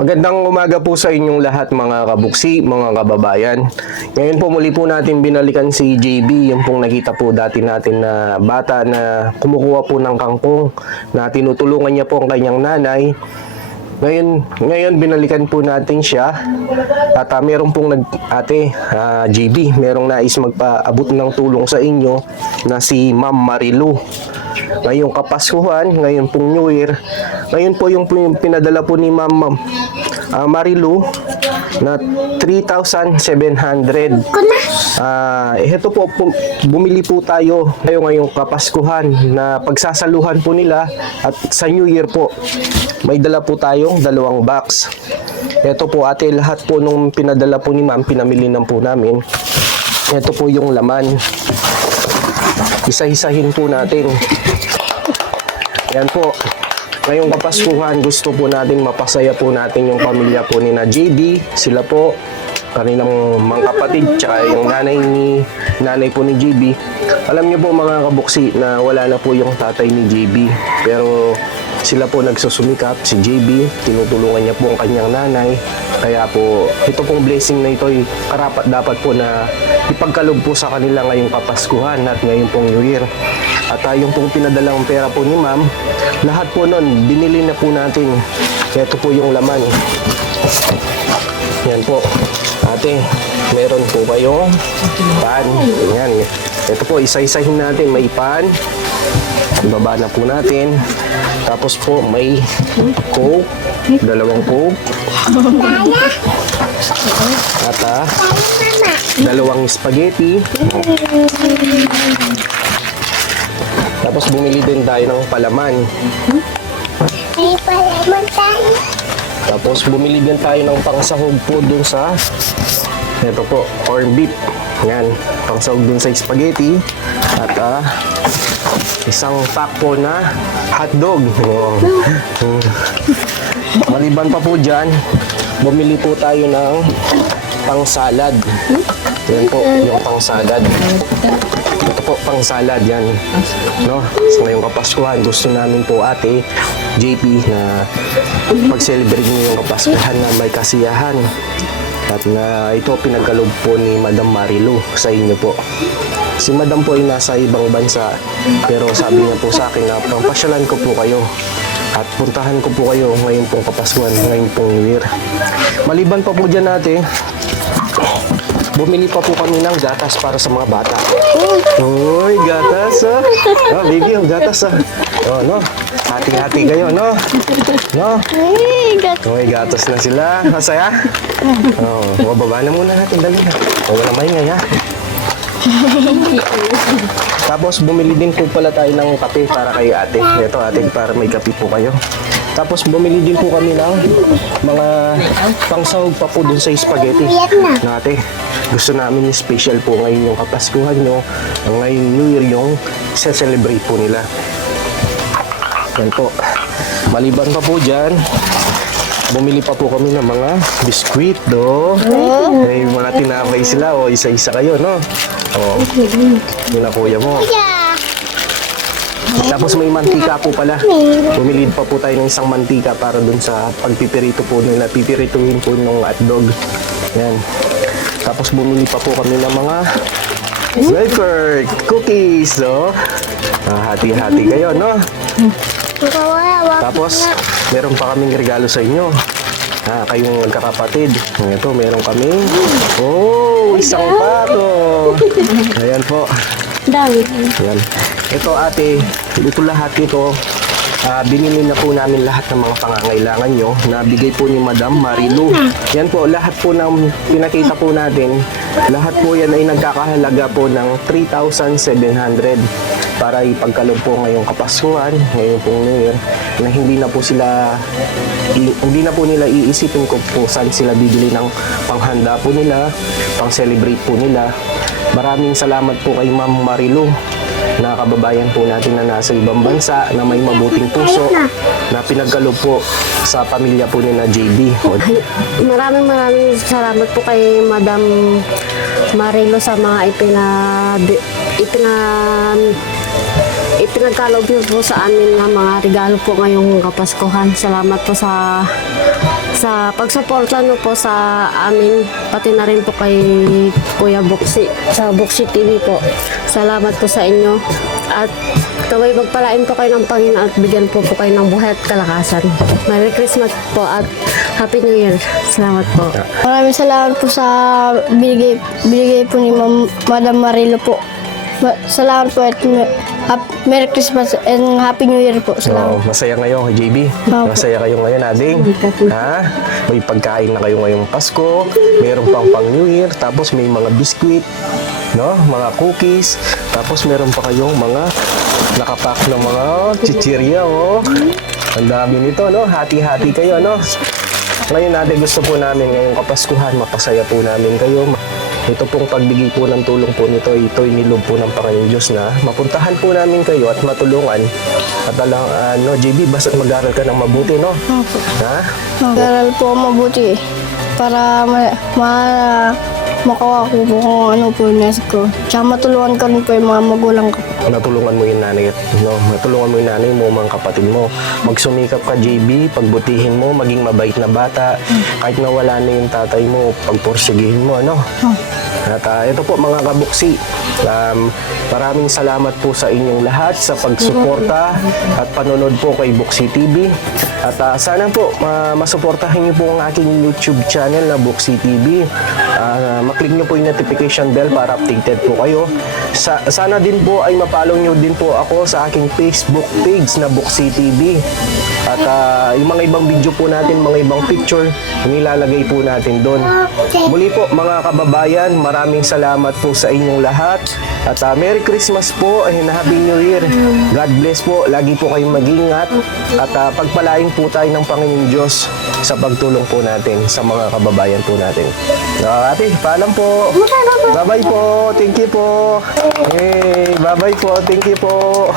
Magandang umaga po sa inyong lahat mga kabuksi, mga kababayan. Ngayon po muli po natin binalikan si JB, yung pong nakita po dati natin na bata na kumukuha po ng kangkong na tinutulungan niya po ang kanyang nanay. Ngayon binalikan po natin siya at meron pong JB, merong nais magpaabot ng tulong sa inyo na si Ma'am Marilu. Ngayong Kapaskuhan, ngayon pong New Year, ngayon po yung pinadala po ni Ma'am Marilu na 3,700. Ito po, bumili po tayo ngayong Kapaskuhan na pagsasaluhan po nila at sa New Year po. May dala po tayong 2 box. Ito po ate, lahat po nung pinadala po ni Ma'am, pinamili na po namin. Ito po yung laman. Isa-isahin po natin. Yan po. Ngayong Kapaskuhan, gusto po natin mapasaya po natin yung pamilya po ni na JB. Sila po, kanilang mga kapatid, tsaka yung nanay po ni JB. Alam niyo po mga kabuksi na wala na po yung tatay ni JB. Pero sila po nagsusumikap, si JB, tinutulungan niya po ang kanyang nanay. Kaya po, ito pong blessing na ito ay karapat dapat po na ipagkaloob po sa kanila ngayong Kapaskuhan at ngayong pong New Year. At yung pong pinadalang pera po ni Ma'am, lahat po nun, binili na po natin. Ito po yung laman. Yan po. Ate, meron po kayong pan. Yan. Ito po, isa-isahin natin. May pan. Ibaba na po natin. Tapos po, may Coke. 2 Coke. At 2 spaghetti. Tapos bumili din tayo ng palaman. May palaman tayo. Tapos bumili din tayo ng pangsahog po dun sa ito po, corn beef. Yan, pangsahog dun sa spaghetti. At isang pack po na hotdog. Oh. Maliban pa po dyan, bumili po tayo ng pang-salad. Yan po, yung pang-salad. Ito po, pang-salad yan. No? So, ngayong Kapaskuhan, gusto namin po ate, JP, na mag-celebrate niyo yung Kapaskuhan na may kasiyahan. At na ito pinagkaloob po ni Madam Marilu sa inyo po. Si Madam po ay nasa ibang bansa, pero sabi niya po sa akin na pampasyalan ko po kayo at puntahan ko po kayo ngayon pong Kapaskuhan, ngayon pong New Year. Maliban pa po dyan natin, bumili pa po kami ng gatas para sa mga bata. Uy, gatas ah. Oh, baby, oh, gatas ah. Oh, no. Hati-hati kayo, no? No? Uy, gatas na sila. Masaya? Oh, baba na muna natin. Dali na. Oh, wala maingay ha. Tapos bumili din po pala tayo ng kape para kay ate. Ito ate, para may kape po kayo. Tapos bumili din po kami ng mga pangsahog pa po dun sa spaghetti. Na ate, gusto namin yung special po ngayon yung Kapaskuhan nyo. Ngayon New Year yung celebrate po nila. Yan po. Maliban pa po dyan, bumili pa po kami ng mga biskuit do. May mga tinapay sila o isa-isa kayo, no? O, yun na kuya mo. Tapos may mantika po pala. Bumili pa po tayo ng isang mantika para dun sa pagpipirito po nila. Pipirituhin po ng hotdog. Yan. Tapos bumili pa po kami ng mga wafer cookies, no? Hati-hati kayo, no? Tapos, meron pa kaming regalo sa inyo. Kayong magkakapatid. Ito, meron kami. Oh, isang pato. Ayan po. Dami. Ayan. Ito ate, ito lahat ito. Binili na po namin lahat ng mga pangangailangan nyo na bigay po ni Madam Marilu. Yan po, lahat po ng pinakita po natin, lahat po yan ay nagkakahalaga po ng 3,700 para ipagkaloob po ngayong Kapaskuhan, ngayong pong New Year, na hindi na po nila iisipin ko po saan sila bibili ng panghanda po nila, pang-celebrate po nila. Maraming salamat po kay Ma'am Marilu, na kababayan po natin na nasa ibang bansa, na may mabuting puso, na pinagkaloob po sa pamilya po ni na JB. Maraming salamat po kay Madam Marilu sa mga ipinagkaloob niyo po sa amin na mga regalo po ngayong Kapaskuhan. Salamat po sa sa pagsuporta nyo po sa amin, pati na rin po kay Kuya Buksi, sa Buksi TV po. Salamat po sa inyo. At kaway magpalain po kayo ng Panginoon at bigyan po kayo ng buhay at kalakasan. Merry Christmas po at Happy New Year. Salamat po. Maraming salamat po sa binigay po ni Madam Marilo po. Salamat po at Merry Christmas and Happy New Year po. Salamat. Masaya ngayon, JB. Opo. Masaya kayo ngayon, Ading. Ha? May pagkain na kayo ngayong Pasko. Meron pang New Year. Tapos may mga biskuit, no? Mga cookies. Tapos meron pa kayong mga nakapack ng mga chichirya, oh. Ang dami nito, no? Hati-hati kayo, no? Ngayon, Ate, gusto po namin ngayong Kapaskuhan, mapasaya po namin kayo. Ito pong pagbigay po ng tulong po nito, ito'y nilob po ng Panginoon Diyos na mapuntahan po namin kayo at matulungan. At no, JB, basta mag-aral ka ng mabuti, no? Ha? Mag-aral po mabuti para makawa ko po kung ano po yung nasa ko. Tsaka matulungan ko rin po yung mga magulang ko. Natulungan mo yung nanay, no? Matulungan mo yung nanay mo, mga kapatid mo. Magsumikap ka, JB, pagbutihin mo, maging mabait na bata. Kahit na wala na yung tatay mo, pagporsigihin mo, ano? At ito po mga kabuksi, maraming salamat po sa inyong lahat sa pagsuporta at panonood po kay Buksi TV. At sana po masuportahan niyo po ang aking YouTube channel na Buksi TV. Maklik niyo po yung notification bell para updated po kayo. Sana din po ay mapollow niyo din po ako sa aking Facebook page na Buksi TV. At yung mga ibang video po natin, mga ibang picture, nilalagay po natin doon. Muli po mga kababayan, maraming salamat po sa inyong lahat. At Merry Christmas po and Happy New Year. God bless po. Lagi po kayong mag-ingat. At pagpalain po tayo ng Panginoon Diyos sa pagtulong po natin sa mga kababayan po natin. Ate, paalam po. Bye-bye po. Thank you po. Hey, bye-bye po. Thank you po.